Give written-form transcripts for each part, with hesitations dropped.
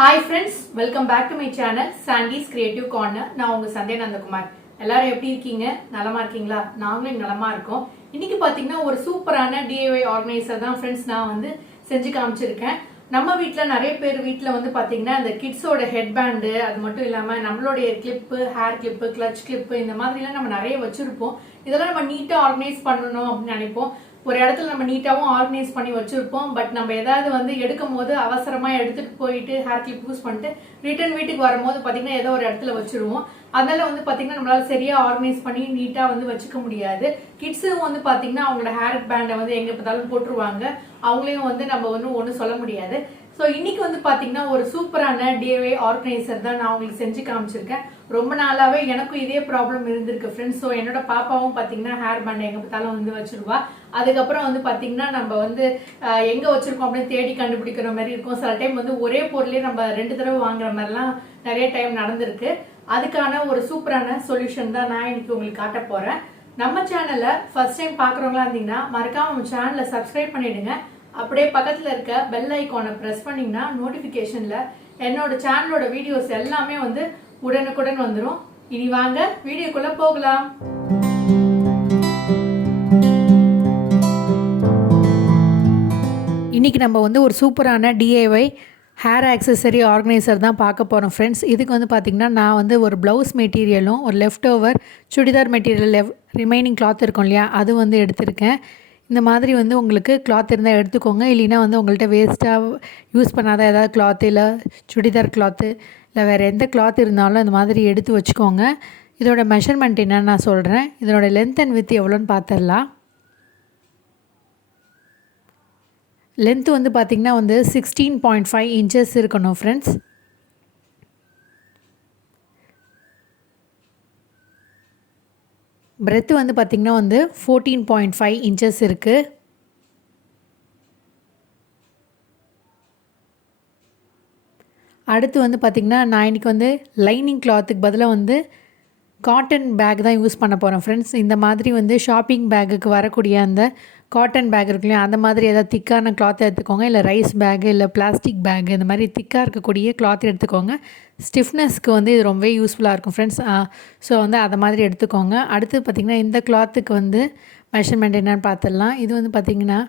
Hi friends, welcome back to my channel Sandy's Creative Corner. நான் உங்க சந்தே நந்தகுமார். எல்லாரும் எப்படி இருக்கீங்க? நலமா இருக்கீங்களா? நாங்களும் நலமா இருக்கோம். இன்னைக்கு பாத்தீங்கன்னா ஒரு சூப்பரான DIY ஆர்கனைசர் தான் फ्रेंड्स நான் வந்து செஞ்சு காமிச்சிருக்கேன். நம்ம வீட்ல நிறைய பேர் வீட்ல வந்து பாத்தீங்கன்னா இந்த கிட்ஸோட ஹெட் பேண்ட் அது மட்டும் இல்லாம நம்மளுடைய clip, hair clip, clutch clip இந்த மாதிரிலாம் நம்ம நிறைய வச்சிருப்போம். இதெல்லாம் நம்ம நீட்டா ஆர்கனைஸ் பண்ணனும் அப்படி நினைப்போம். ஒரு இடத்துல நம்ம நீட்டாவும் ஆர்கனைஸ் பண்ணி வச்சிருப்போம். பட் நம்ம ஏதாவது வந்து எடுக்கும் போது அவசரமா எடுத்துட்டு போயிட்டு ஹேர் கிளிப் யூஸ் பண்ணிட்டு ரிட்டர்ன் வீட்டுக்கு வரும்போது பாத்தீங்கன்னா ஏதோ ஒரு இடத்துல வச்சிருவோம். அதனால வந்து பாத்தீங்கன்னா நம்மளால சரியா ஆர்கனைஸ் பண்ணி நீட்டா வந்து வச்சுக்க முடியாது. கிட்ஸும் வந்து பாத்தீங்கன்னா அவங்களோட ஹேர் பேண்டை வந்து எங்க பார்த்தாலும் போட்டுருவாங்க. அவங்களையும் வந்து நம்ம வந்து ஒன்றும் சொல்ல முடியாது. ஸோ இன்னைக்கு வந்து பாத்தீங்கன்னா ஒரு சூப்பரான DIY ஆர்கனைசர் தான் நான் உங்களுக்கு செஞ்சு காமிச்சிருக்கேன். ரொம்ப நாளாவே எனக்கும் இதே ப்ராப்ளம் இருந்திருக்கு ஃப்ரெண்ட்ஸ். ஸோ என்னோட பாப்பாவும் பாத்தீங்கன்னா ஹேர் பேண்ட் எங்க பார்த்தாலும் வந்து வச்சிருவா. அதுக்கப்புறம் வந்து பாத்தீங்கன்னா நம்ம வந்து எங்க வச்சிருக்கோம் அப்படின்னு தேடி கண்டுபிடிக்கிற மாதிரி இருக்கும். சில டைம் வந்து ஒரே பொருளே நம்ம 2 தடவை வாங்குற மாதிரிலாம் நிறைய டைம் நடந்திருக்கு. அதுக்கான ஒரு சூப்பரான சொல்யூஷன் தான் நான் இன்னைக்கு உங்களுக்கு காட்ட போறேன். நம்ம சேனலை ஃபர்ஸ்ட் டைம் பாக்குறவங்களா இருந்தீங்கன்னா மறக்காம நம்ம சேனலை சப்ஸ்கிரைப் பண்ணிடுங்க. அப்படியே பக்கத்துல இருக்க பெல் ஐகானை பிரஸ் பண்ணீங்கன்னா நோட்டிபிகேஷன்ல என்னோட சேனலோட வீடியோஸ் எல்லாமே வந்து உடனுக்குடன் வந்துடும். இனி வாங்க வீடியோக்குள்ள போகலாம். இன்னைக்கு நம்ம வந்து ஒரு சூப்பரான DIY ஹேர் ஆக்சசரி ஆர்கனைசர் தான் பார்க்க போகிறோம் ஃப்ரெண்ட்ஸ். இதுக்கு வந்து பார்த்திங்கன்னா நான் வந்து ஒரு ப்ளவுஸ் மெட்டீரியலும் ஒரு left over churidar material remaining cloth இருக்கும் இல்லையா அது வந்து எடுத்திருக்கேன். இந்த மாதிரி வந்து உங்களுக்கு கிளாத் இருந்தால் எடுத்துக்கோங்க. இல்லைன்னா வந்து உங்கள்கிட்ட வேஸ்ட்டாக யூஸ் பண்ணாத ஏதாவது கிளாத்து இல்லை சுடிதார் கிளாத்து இல்லை வேறு எந்த கிளாத் இருந்தாலும் இந்த மாதிரி எடுத்து வச்சுக்கோங்க. இதோட மெஷர்மெண்ட் என்னன்னு நான் சொல்கிறேன். இதனோட லென்த் அண்ட் வித் எவ்வளோன்னு பார்த்துடலாம். லென்த்து வந்து பார்த்திங்கன்னா வந்து 16.5 இன்ச்சஸ் இருக்கணும் ஃப்ரெண்ட்ஸ். பிரெத்து வந்து பார்த்திங்கன்னா வந்து 14.5 இன்ச்சஸ் இருக்குது. அடுத்து வந்து பார்த்திங்கன்னா நான் இன்றைக்கி வந்து லைனிங் கிளாத்துக்கு பதிலாக வந்து காட்டன் பேக் தான் யூஸ் பண்ண போகிறேன் ஃப்ரெண்ட்ஸ். இந்த மாதிரி வந்து ஷாப்பிங் பேக்குக்கு வரக்கூடிய அந்த காட்டன் பேக் இருக்கு இல்லையா அந்த மாதிரி ஏதாவது திக்கான கிளாத் எடுத்துக்கோங்க. இல்லை ரைஸ் பேக்கு இல்லை பிளாஸ்டிக் பேக்கு இந்த மாதிரி திக்காக இருக்கக்கூடிய கிளாத் எடுத்துக்கோங்க. ஸ்டிஃப்னஸ்க்கு வந்து இது ரொம்பவே யூஸ்ஃபுல்லாக இருக்கும் ஃப்ரெண்ட்ஸ். ஸோ வந்து அதை மாதிரி எடுத்துக்கோங்க. அடுத்து பார்த்திங்கன்னா இந்த கிளாத்துக்கு வந்து மெஷர்மெண்ட் என்னென்னு பார்த்துடலாம். இது வந்து பார்த்திங்கன்னா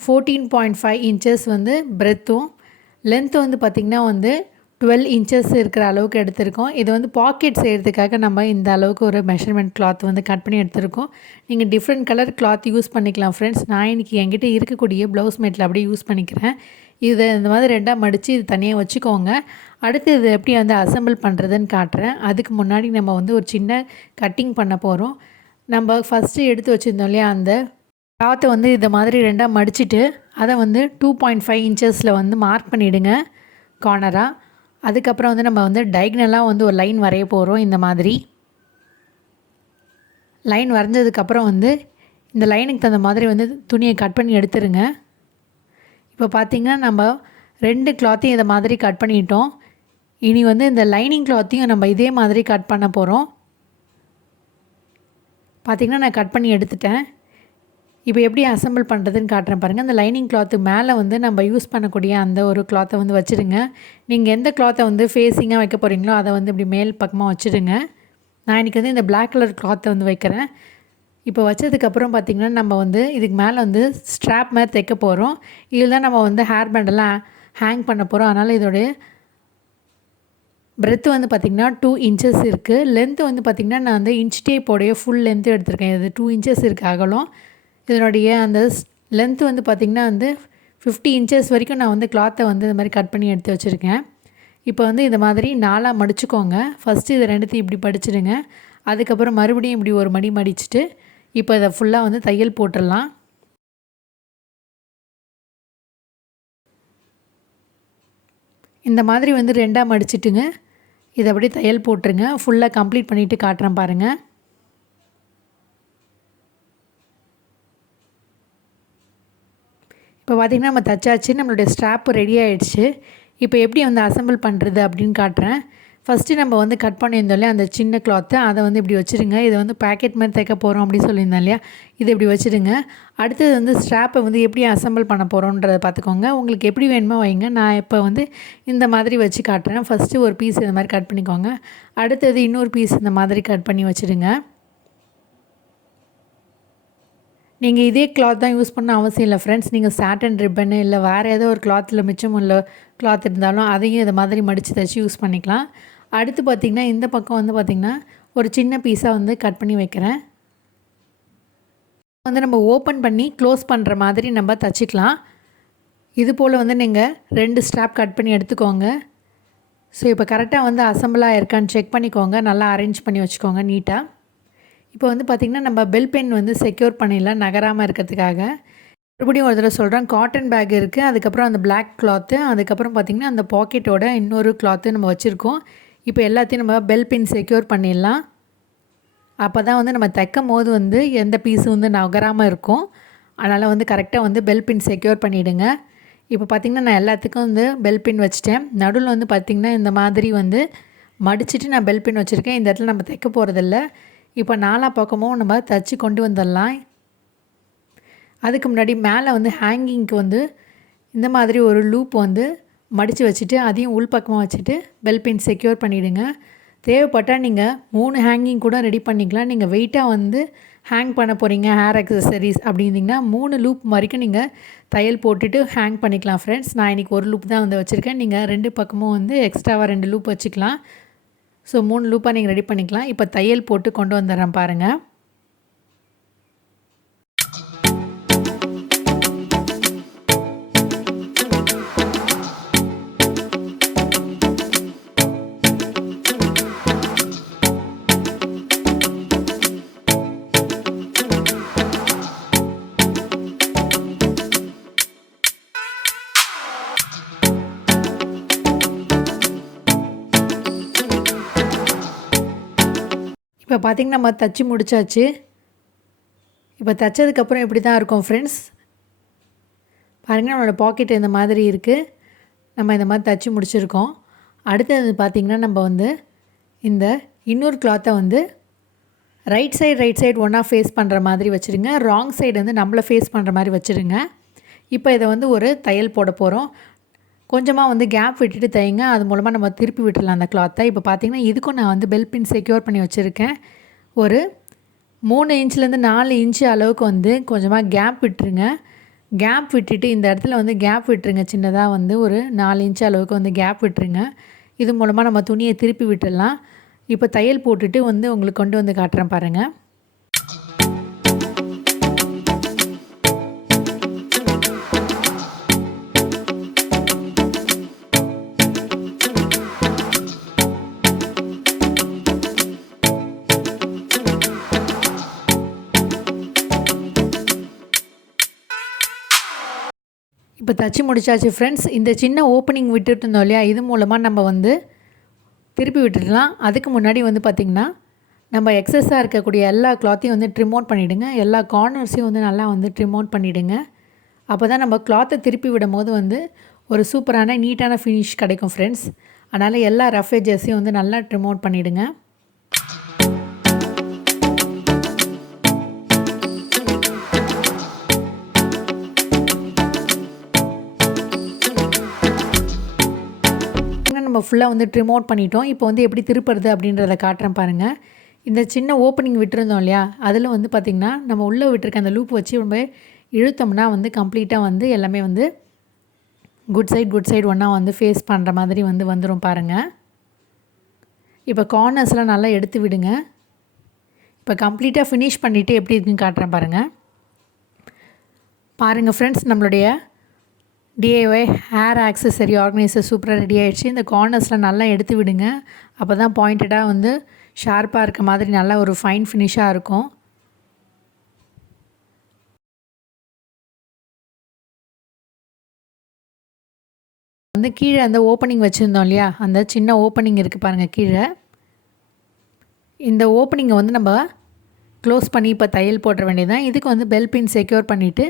14.5 இன்ச்சஸ் வந்து பிரெத்தும் லென்த்து வந்து பார்த்திங்கன்னா வந்து 12 இன்ச்சஸ் இருக்கிற அளவுக்கு எடுத்திருக்கோம். இது வந்து பாக்கெட் செய்கிறதுக்காக நம்ம இந்த அளவுக்கு ஒரு மெஷர்மெண்ட் கிளாத் வந்து கட் பண்ணி எடுத்திருக்கோம். நீங்கள் டிஃப்ரெண்ட் கலர் கிளாத் யூஸ் பண்ணிக்கலாம் ஃப்ரெண்ட்ஸ். நான் இன்றைக்கி என்கிட்ட இருக்கக்கூடிய ப்ளவுஸ் மேட்டில் அப்படியே யூஸ் பண்ணிக்கிறேன். இதை இந்த மாதிரி ரெண்டாக மடித்து இது தனியாக வச்சுக்கோங்க. அடுத்து இது எப்படி வந்து அசம்பிள் பண்ணுறதுன்னு காட்டுறேன். அதுக்கு முன்னாடி நம்ம வந்து ஒரு சின்ன கட்டிங் பண்ண போகிறோம். நம்ம ஃபஸ்ட்டு எடுத்து வச்சுருந்தோம் இல்லையா அந்த கிளாத்தை வந்து இதை மாதிரி ரெண்டாக மடிச்சுட்டு அதை வந்து 2.5 இன்ச்சஸில் வந்து மார்க் பண்ணிவிடுங்க கார்னராக. அதுக்கப்புறம் வந்து நம்ம வந்து டைகனலாக வந்து ஒரு லைன் வரைய போகிறோம். இந்த மாதிரி லைன் வரைஞ்சதுக்கப்புறம் வந்து இந்த லைனுக்கு தகுந்த மாதிரி வந்து துணியை கட் பண்ணி எடுத்துருங்க. இப்போ பார்த்திங்கன்னா நம்ம 2 கிளாத்தையும் இதை மாதிரி கட் பண்ணிட்டோம். இனி வந்து இந்த லைனிங் கிளாத்தையும் நம்ம இதே மாதிரி கட் பண்ண போகிறோம். பார்த்திங்கன்னா நான் கட் பண்ணி எடுத்துட்டேன். இப்போ எப்படி அசம்பிள் பண்ணுறதுன்னு காட்டுறேன் பாருங்கள். அந்த லைனிங் கிளாத்து மேலே வந்து நம்ம யூஸ் பண்ணக்கூடிய அந்த ஒரு கிளாத்தை வந்து வச்சுருங்க. நீங்கள் எந்த கிளாத்தை வந்து ஃபேஸிங்காக வைக்க போகிறீங்களோ அதை வந்து இப்படி மேல் பக்கமாக வச்சுடுங்க. நான் இன்றைக்கி வந்து இந்த பிளாக் கலர் கிளாத்தை வந்து வைக்கிறேன். இப்போ வச்சதுக்கப்புறம் பார்த்திங்கன்னா நம்ம வந்து இதுக்கு மேலே வந்து ஸ்ட்ராப் மாதிரி தைக்க போகிறோம். இதில் தான் நம்ம வந்து ஹேர் பேண்டெல்லாம் ஹேங் பண்ண போகிறோம். அதனால் இதோடைய பிரெத்து வந்து பார்த்திங்கன்னா 2 இன்ச்சஸ் இருக்குது. லென்த்து வந்து பார்த்திங்கன்னா நான் வந்து இன்ச் டேப்போடைய ஃபுல் லென்த்து எடுத்திருக்கேன். இது 2 இன்ச்சஸ் இருக்குது அகலம். இதனுடைய அந்த லென்த்து வந்து பார்த்திங்கன்னா வந்து 50 இன்ச்சஸ் வரைக்கும் நான் வந்து கிளாத்தை வந்து இந்த மாதிரி கட் பண்ணி எடுத்து வச்சுருக்கேன். இப்போ வந்து இந்த மாதிரி 4ஆக மடிச்சுக்கோங்க. ஃபஸ்ட்டு இதை 2த்தையும் இப்படி படிச்சிடுங்க. அதுக்கப்புறம் மறுபடியும் இப்படி ஒரு மடி மடிச்சுட்டு இப்போ இதை ஃபுல்லாக வந்து தையல் போட்டுடலாம். இந்த மாதிரி வந்து 2ஆக மடிச்சிட்டுங்க இதை அப்படியே தையல் போட்டுருங்க. ஃபுல்லாக கம்ப்ளீட் பண்ணிவிட்டு காட்டுறேன் பாருங்கள். இப்போ பார்த்திங்கன்னா நம்ம தைச்சாச்சு. நம்மளுடைய ஸ்ட்ராப்பு ரெடி ஆகிடுச்சு. இப்போ எப்படி வந்து அசம்பிள் பண்ணுறது அப்படின்னு காட்டுறேன். ஃபஸ்ட்டு நம்ம வந்து கட் பண்ணியிருந்தோம் இல்லையா அந்த சின்ன கிளாத்து, அதை வந்து இப்படி வச்சுருங்க. இதை வந்து பேக்கெட் மாதிரி தைக்க போகிறோம் அப்படின்னு சொல்லியிருந்தோம் இல்லையா, இதை இப்படி வச்சுடுங்க. அடுத்தது வந்து ஸ்ட்ராப்பை வந்து எப்படி அசம்பிள் பண்ண போகிறோன்றதை பார்த்துக்கோங்க. உங்களுக்கு எப்படி வேணுமோ வைங்க. நான் இப்போ வந்து இந்த மாதிரி வச்சு காட்டுறேன். ஃபஸ்ட்டு ஒரு பீஸ் இந்த மாதிரி கட் பண்ணிக்கோங்க. அடுத்தது இன்னொரு பீஸ் இந்த மாதிரி கட் பண்ணி வச்சுடுங்க. நீங்கள் இதே கிளாத் தான் யூஸ் பண்ண அவசியம் இல்லை ஃப்ரெண்ட்ஸ். நீங்கள் சாட்டன் ரிப்பன் இல்லை வேறு ஏதோ ஒரு கிளாத்தில் மிச்சம் உள்ள கிளாத் இருந்தாலும் அதையும் இதை மாதிரி மடித்து தைச்சி யூஸ் பண்ணிக்கலாம். அடுத்து பார்த்திங்கன்னா இந்த பக்கம் வந்து பார்த்திங்கன்னா ஒரு சின்ன பீஸாக வந்து கட் பண்ணி வைக்கிறேன். வந்து நம்ம ஓப்பன் பண்ணி க்ளோஸ் பண்ணுற மாதிரி நம்ம தைச்சிக்கலாம். இது போல் வந்து நீங்கள் 2 ஸ்ட்ராப் கட் பண்ணி எடுத்துக்கோங்க. ஸோ இப்போ கரெக்டாக வந்து அசம்பிளாக இருக்கான்னு செக் பண்ணிக்கோங்க. நல்லா அரேஞ்ச் பண்ணி வச்சுக்கோங்க நீட்டாக. இப்போ வந்து பார்த்திங்கன்னா நம்ம பெல் பென் வந்து செக்யூர் பண்ணிடலாம் நகராமல் இருக்கிறதுக்காக. மறுபடியும் ஒரு தடவை சொல்கிறேன், காட்டன் பேக் இருக்குது, அதுக்கப்புறம் அந்த பிளாக் கிளாத்து, அதுக்கப்புறம் பார்த்திங்கன்னா அந்த பாக்கெட்டோட இன்னொரு கிளாத்து நம்ம வச்சுருக்கோம். இப்போ எல்லாத்தையும் நம்ம பெல் பின் செக்யூர் பண்ணிடலாம். அப்போ தான் வந்து நம்ம தைக்கும் போது வந்து எந்த பீஸும் வந்து நகராமல் இருக்கும். அதனால் வந்து கரெக்டாக வந்து பெல் பின் செக்யூர் பண்ணிவிடுங்க. இப்போ பார்த்திங்கன்னா நான் எல்லாத்துக்கும் வந்து பெல் பின் வச்சுட்டேன். நடுவில் வந்து பார்த்திங்கன்னா இந்த மாதிரி வந்து மடிச்சுட்டு நான் பெல் பின் வச்சுருக்கேன். இந்த இடத்துல நம்ம தைக்க போகிறதில்ல. இப்போ 4 பக்கமும் நம்ம தைச்சி கொண்டு வந்துடலாம். அதுக்கு முன்னாடி மேலே வந்து ஹேங்கிங்க்கு வந்து இந்த மாதிரி ஒரு லூப் வந்து மடித்து வச்சுட்டு அதையும் உள்பக்கமாக வச்சுட்டு பெல் பின் செக்யூர் பண்ணிவிடுங்க. தேவைப்பட்டால் நீங்கள் 3 ஹேங்கிங் கூட ரெடி பண்ணிக்கலாம். நீங்கள் வெயிட்டாக வந்து ஹேங் பண்ண போகிறீங்க ஹேர் அக்சசரிஸ் அப்படின்னிங்கன்னா 3 லூப் வரைக்கும் நீங்கள் தையல் போட்டுட்டு ஹேங் பண்ணிக்கலாம் ஃப்ரெண்ட்ஸ். நான் இன்றைக்கி ஒரு லூப் தான் வந்து வச்சுருக்கேன். நீங்கள் 2 பக்கமும் வந்து எக்ஸ்ட்ராவாக 2 லூப் வச்சுக்கலாம். ஸோ 3 லூப்பாக நீங்கள் ரெடி பண்ணிக்கலாம். இப்போ தையல் போட்டு கொண்டு வந்துடுறேன் பாருங்கள். இப்போ பார்த்திங்கன்னா நம்ம தைச்சி முடிச்சாச்சு. இப்போ தைச்சதுக்கப்புறம் இப்படி தான் இருக்கும் ஃப்ரெண்ட்ஸ். பாருங்கள் நம்மளோட பாக்கெட் இந்த மாதிரி இருக்குது. நம்ம இந்த மாதிரி தைச்சி முடிச்சிருக்கோம். அடுத்தது பார்த்திங்கன்னா நம்ம வந்து இந்த இன்னொரு கிளாத்தை வந்து ரைட் சைடு ஒன்றா ஃபேஸ் பண்ணுற மாதிரி வச்சுருங்க. ராங் சைடு வந்து நம்மளை ஃபேஸ் பண்ணுற மாதிரி வச்சுருங்க. இப்போ இதை வந்து ஒரு தையல் போட போகிறோம். கொஞ்சமாக வந்து கேப் விட்டுட்டு தைங்க. அது மூலமாக நம்ம திருப்பி விட்டுடலாம் அந்த கிளாத்தை. இப்போ பார்த்திங்கன்னா இதுக்கும் நான் வந்து பெல் பின் செக்யூர் பண்ணி வச்சுருக்கேன். ஒரு 3 இன்ச்லேருந்து 4 இன்ச்சு அளவுக்கு வந்து கொஞ்சமாக கேப் விட்டுருங்க. கேப் விட்டுட்டு இந்த இடத்துல வந்து கேப் விட்டுருங்க. சின்னதாக வந்து ஒரு 4 இன்ச்சு அளவுக்கு வந்து கேப் விட்டுருங்க. இது மூலமாக நம்ம துணியை திருப்பி விட்டுடலாம். இப்போ தையல் போட்டுட்டு வந்து உங்களுக்கு கொண்டு வந்து காட்டுறேன் பாருங்கள். இப்போ தைச்சி முடிச்சாச்சு ஃப்ரெண்ட்ஸ். இந்த சின்ன ஓப்பனிங் விட்டுட்டு இருந்தோம் இல்லையா, இது மூலமாக நம்ம வந்து திருப்பி விட்டுடலாம். அதுக்கு முன்னாடி வந்து பார்த்திங்கன்னா நம்ம எக்ஸஸாக இருக்கக்கூடிய எல்லா கிளாத்தையும் வந்து ட்ரிம் அவுட் பண்ணிவிடுங்க. எல்லா கார்னர்ஸையும் வந்து நல்லா வந்து ட்ரிம் அவுட் பண்ணிவிடுங்க. அப்போ தான் நம்ம கிளாத்தை திருப்பி விடும் போது வந்து ஒரு சூப்பரான நீட்டான ஃபினிஷ் கிடைக்கும் ஃப்ரெண்ட்ஸ். அதனால் எல்லா ரஃப் எட்ஜஸையும் வந்து நல்லா ட்ரிம் அவுட் பண்ணிவிடுங்க. நம்ம ஃபுல்லாக வந்து ட்ரிம் அவுட் பண்ணிட்டோம். இப்போ வந்து எப்படி திருப்புறது அப்படின்றத காட்டுறேன் பாருங்கள். இந்த சின்ன ஓப்பனிங் விட்டுருந்தோம் இல்லையா, அதில் வந்து பார்த்திங்கன்னா நம்ம உள்ளே விட்டுருக்க அந்த லூப் வச்சு நம்ம இழுத்தோம்னா வந்து கம்ப்ளீட்டாக வந்து எல்லாமே வந்து குட் சைடு ஒன்றா வந்து ஃபேஸ் பண்ணுற மாதிரி வந்து வந்துடும் பாருங்கள். இப்போ கார்னர்ஸ்லாம் நல்லா எடுத்து விடுங்க. இப்போ கம்ப்ளீட்டாக ஃபினிஷ் பண்ணிவிட்டு எப்படி இருக்குன்னு காட்டுறேன் பாருங்கள் ஃப்ரெண்ட்ஸ். நம்மளுடைய DIY ஹேர் ஆக்சசரி ஆர்கனைசர் சூப்பராக ரெடி ஆகிடுச்சு. இந்த கார்னர்ஸ்லாம் நல்லா எடுத்து விடுங்க. அப்போ தான் பாயிண்டடாக வந்து ஷார்ப்பாக இருக்க மாதிரி நல்லா ஒரு ஃபைன் ஃபினிஷாக இருக்கும். வந்து கீழே அந்த ஓப்பனிங் வச்சுருந்தோம் இல்லையா, அந்த சின்ன ஓப்பனிங் இருக்குது பாருங்கள் கீழே. இந்த ஓப்பனிங்கை வந்து நம்ம க்ளோஸ் பண்ணி இப்போ தையல் போட வேண்டியதுதான். இதுக்கு வந்து பெல் பின் செக்யூர் பண்ணிவிட்டு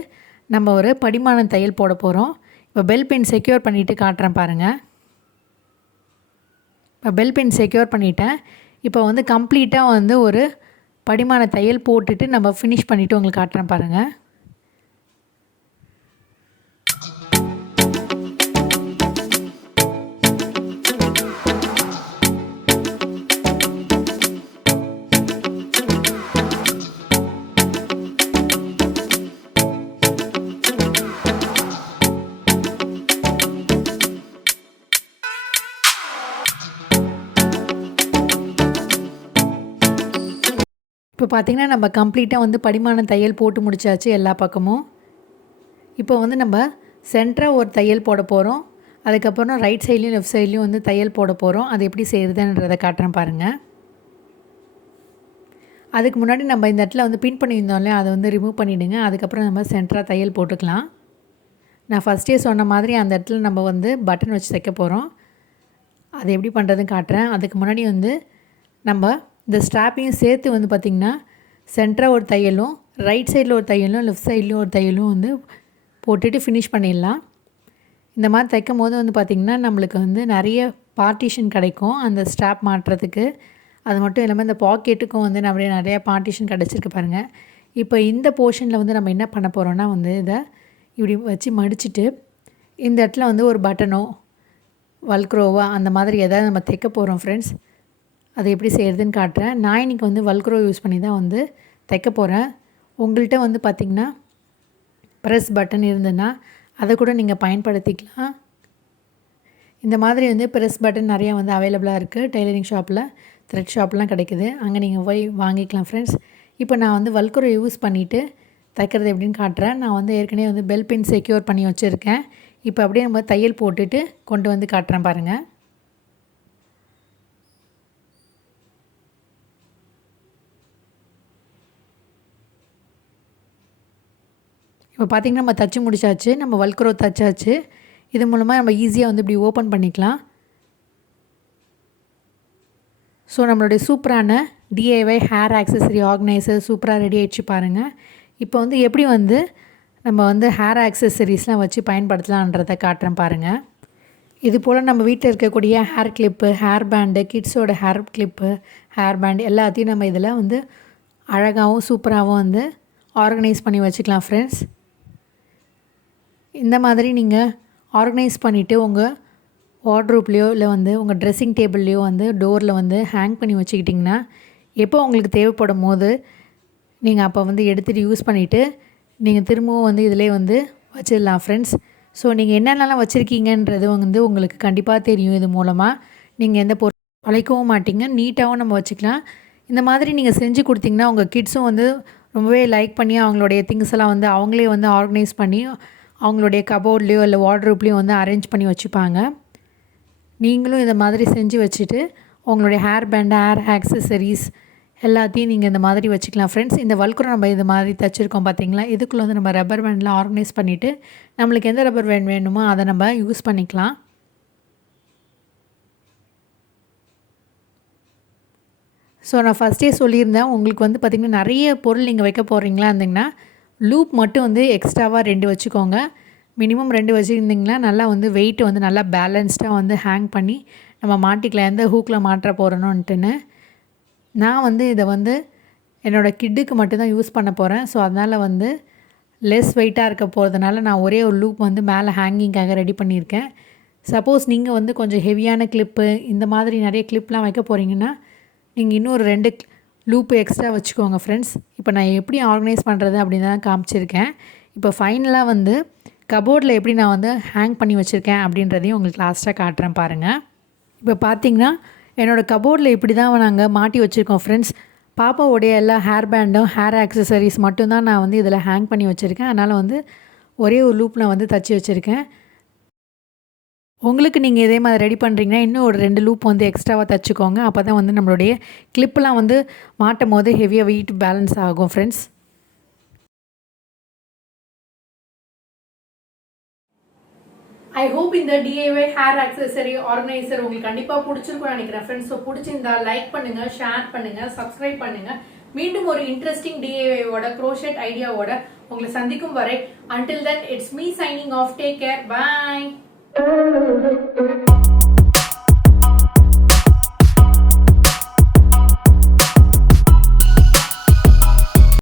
நம்ம ஒரு படிமான தையல் போட போகிறோம். இப்போ பெல் பின் செக்யூர் பண்ணிவிட்டு காட்டுறேன் பாருங்கள். இப்போ பெல் பின் செக்யூர் பண்ணிட்டேன். இப்போ வந்து கம்ப்ளீட்டாக வந்து ஒரு படிமான தையல் போட்டுட்டு நம்ம ஃபினிஷ் பண்ணிவிட்டு உங்களுக்கு காட்டுறேன் பாருங்கள். இப்போ பார்த்திங்கன்னா நம்ம கம்ப்ளீட்டாக வந்து படிமான தையல் போட்டு முடிச்சாச்சு எல்லா பக்கமும். இப்போ வந்து நம்ம சென்டராக ஒரு தையல் போட போகிறோம். அதுக்கப்புறம் ரைட் சைட்லேயும் லெஃப்ட் சைட்லேயும் வந்து தையல் போட போகிறோம். அது எப்படி செய்கிறதுன்றதை காட்டுறேன் பாருங்கள். அதுக்கு முன்னாடி நம்ம இந்த இடத்துல வந்து பின் பண்ணியிருந்தோம் இல்லையா, அதை வந்து ரிமூவ் பண்ணிவிடுங்க. அதுக்கப்புறம் நம்ம சென்டராக தையல் போட்டுக்கலாம். நான் ஃபஸ்ட்டே சொன்ன மாதிரி அந்த இடத்துல நம்ம வந்து பட்டன் வச்சு தைக்க போகிறோம். அது எப்படி பண்ணுறதுன்னு காட்டுறேன். அதுக்கு முன்னாடி வந்து நம்ம இந்த ஸ்ட்ராப்பையும் சேர்த்து வந்து பார்த்திங்கன்னா சென்டராக ஒரு தையலும் ரைட் சைடில் ஒரு தையலும் லெஃப்ட் சைட்லேயும் ஒரு தையலும் வந்து போட்டுட்டு ஃபினிஷ் பண்ணிடலாம். இந்த மாதிரி தைக்கும் போது வந்து பார்த்திங்கன்னா நம்மளுக்கு வந்து நிறைய பார்ட்டிஷன் கிடைக்கும் அந்த ஸ்ட்ராப் மாட்டுறதுக்கு. அது மட்டும் இல்லாமல் இந்த பாக்கெட்டுக்கும் வந்து நிறைய பார்ட்டிஷன் கிடச்சிருக்கு பாருங்கள். இப்போ இந்த போர்ஷனில் வந்து நம்ம என்ன பண்ண போகிறோன்னா வந்து இதை இப்படி வச்சு மடிச்சுட்டு இந்த இடத்துல வந்து ஒரு பட்டனோ வல்க்ரோவா அந்த மாதிரி எதாவது நம்ம தைக்க போகிறோம் ஃப்ரெண்ட்ஸ். அது எப்படி செய்கிறதுன்னு காட்டுறேன். நான் இன்றைக்கி வந்து வல்க்ரோ யூஸ் பண்ணி தான் வந்து தைக்க போகிறேன். உங்கள்கிட்ட வந்து பார்த்திங்கன்னா ப்ரெஸ் பட்டன் இருந்ததுன்னா அதை கூட நீங்கள் பயன்படுத்திக்கலாம். இந்த மாதிரி வந்து ப்ரெஸ் பட்டன் நிறையா வந்து அவைலபிளாக இருக்குது. டெய்லரிங் ஷாப்பில் த்ரெட் ஷாப்லாம் கிடைக்குது. அங்கே நீங்கள் போய் வாங்கிக்கலாம் ஃப்ரெண்ட்ஸ். இப்போ நான் வந்து வல்க்ரோ யூஸ் பண்ணிவிட்டு தைக்கிறது எப்படின்னு காட்டுறேன். நான் வந்து ஏற்கனவே வந்து பெல் பின் செக்யூர் பண்ணி வச்சுருக்கேன். இப்போ அப்படியே நம்ம தையல் போட்டுட்டு கொண்டு வந்து காட்டுறேன் பாருங்கள். இப்போ பார்த்திங்கன்னா நம்ம தைச்சி முடிச்சாச்சு. நம்ம வல்க்ரோ தைச்சாச்சு. இது மூலமாக நம்ம ஈஸியாக வந்து இப்படி ஓப்பன் பண்ணிக்கலாம். ஸோ நம்மளுடைய சூப்பரான டிஐஒய் ஹேர் ஆக்சஸரி ஆர்கனைசர் சூப்பராக ரெடி ஆகிடுச்சு பாருங்கள். இப்போ வந்து எப்படி வந்து நம்ம வந்து ஹேர் ஆக்சஸரிஸ்லாம் வச்சு பயன்படுத்தலான்றதை காட்டுறேன் பாருங்கள். இது போல் நம்ம வீட்டில் இருக்கக்கூடிய ஹேர் கிளிப்பு, ஹேர் பேண்டு, கிட்ஸோட ஹேர் கிளிப்பு, ஹேர் பேண்ட் எல்லாத்தையும் நம்ம இதில் வந்து அழகாகவும் சூப்பராகவும் வந்து ஆர்கனைஸ் பண்ணி வச்சுக்கலாம் ஃப்ரெண்ட்ஸ். இந்த மாதிரி நீங்கள் ஆர்கனைஸ் பண்ணிவிட்டு உங்கள் வார்ட்ரோப்லேயோ இல்லை வந்து உங்கள் ட்ரெஸ்ஸிங் டேபிள்லேயோ வந்து டோரில் வந்து ஹேங் பண்ணி வச்சுக்கிட்டிங்கன்னா எப்போ உங்களுக்கு தேவைப்படும் போது நீங்கள் அப்போ வந்து எடுத்துகிட்டு யூஸ் பண்ணிவிட்டு நீங்கள் திரும்பவும் வந்து இதிலே வந்து வச்சிடலாம் ஃப்ரெண்ட்ஸ். ஸோ நீங்கள் என்னென்னலாம் வச்சுருக்கீங்கன்றது வந்து உங்களுக்கு கண்டிப்பாக தெரியும். இது மூலமாக நீங்கள் எந்த பொருள் வளைக்கவும் மாட்டிங்க, நீட்டாகவும் நம்ம வச்சுக்கலாம். இந்த மாதிரி நீங்கள் செஞ்சு கொடுத்திங்கன்னா உங்கள் கிட்ஸும் வந்து ரொம்பவே லைக் பண்ணி அவங்களுடைய திங்ஸ் எல்லாம் வந்து அவங்களே வந்து ஆர்கனைஸ் பண்ணி அவங்களுடைய கபோர்ட்லேயோ இல்லை வார்ட்ரோப்லேயோ வந்து அரேஞ்ச் பண்ணி வச்சுப்பாங்க. நீங்களும் இதை மாதிரி செஞ்சு வச்சுட்டு உங்களுடைய ஹேர் பேண்டு, ஹேர் ஆக்சஸரிஸ் எல்லாத்தையும் நீங்கள் இந்த மாதிரி வச்சுக்கலாம் ஃப்ரெண்ட்ஸ். இந்த வல்க்ரோ நம்ம இது மாதிரி தைச்சிருக்கோம் பார்த்தீங்களா, இதுக்குள்ளே வந்து நம்ம ரப்பர் பேண்டில் ஆர்கனைஸ் பண்ணிவிட்டு நம்மளுக்கு எந்த ரப்பர் பேண்ட் வேணுமோ அதை நம்ம யூஸ் பண்ணிக்கலாம். ஸோ நான் ஃபஸ்ட்டே சொல்லியிருந்தேன், உங்களுக்கு வந்து பார்த்திங்கன்னா நிறைய பொருள் நீங்கள் வைக்க போகிறீங்களா இருந்தீங்கன்னா லூப் மட்டும் வந்து எக்ஸ்ட்ராவாக 2 வச்சுக்கோங்க. மினிமம் 2 வச்சுருந்திங்கன்னா நல்லா வந்து வெயிட் வந்து நல்லா பேலன்ஸ்டாக வந்து ஹேங் பண்ணி நம்ம மாட்டிக்கலாம், எந்த ஹூக்கில் மாட்ட போகிறோன்ட்டுன்னு. நான் வந்து இதை வந்து என்னோடய கிட்டுக்கு மட்டும்தான் யூஸ் பண்ண போகிறேன். ஸோ அதனால் வந்து லெஸ் வெயிட்டாக இருக்க போகிறதுனால நான் ஒரே ஒரு லூப் வந்து மேலே ஹேங்கிங்காக ரெடி பண்ணியிருக்கேன். சப்போஸ் நீங்கள் வந்து கொஞ்சம் ஹெவியான கிளிப்பு இந்த மாதிரி நிறைய கிளிப்லாம் வைக்க போகிறீங்கன்னா நீங்கள் இன்னொரு 2 லூப்பு எக்ஸ்ட்ரா வச்சுக்கோங்க ஃப்ரெண்ட்ஸ். இப்போ நான் எப்படி ஆர்கனைஸ் பண்ணுறது அப்படின்னு தான் காமிச்சிருக்கேன். இப்போ ஃபைனலாக வந்து கபோர்டில் எப்படி நான் வந்து ஹேங் பண்ணி வச்சுருக்கேன் அப்படின்றதையும் உங்களுக்கு லாஸ்ட்டாக காட்டுறேன் பாருங்கள். இப்போ பார்த்திங்கன்னா என்னோடய கபோர்டில் இப்படி தான் நாங்கள் மாட்டி வச்சுருக்கோம் ஃப்ரெண்ட்ஸ். பாப்பாவுடைய எல்லா ஹேர் பேண்டும் ஹேர் ஆக்சஸரிஸ் மட்டும்தான் நான் வந்து இதில் ஹேங் பண்ணி வச்சுருக்கேன். அதனால் வந்து ஒரே ஒரு லூப் நான் வந்து தச்சு வச்சுருக்கேன். உங்களுக்கு நீங்கள் இதே மாதிரி ரெடி பண்ணுறீங்கன்னா இன்னும் ஒரு 2 லூப் வந்து எக்ஸ்ட்ராவாக தைச்சிக்கோங்க. அப்போ தான் வந்து நம்மளுடைய கிளிப்லாம் வந்து மாட்டும் போது ஹெவியாக வெயிட் பேலன்ஸ் ஆகும் ஃப்ரெண்ட்ஸ். ஐ ஹோப் இந்த DIY ஹேர் ஆக்சஸரி ஆர்கனைசர் உங்களுக்கு கண்டிப்பாக பிடிச்சிருக்கும்னு நினைக்கிறேன் ஃப்ரெண்ட்ஸ். ஸோ பிடிச்சிருந்தா லைக் பண்ணுங்க, ஷேர் பண்ணுங்க, சப்ஸ்கிரைப் பண்ணுங்க. மீண்டும் ஒரு இன்ட்ரெஸ்டிங் DIY-ஓட க்ரோஷெட் ஐடியாவோட உங்களை சந்திக்கும் வரை until then it's me signing off. Take care. Bye.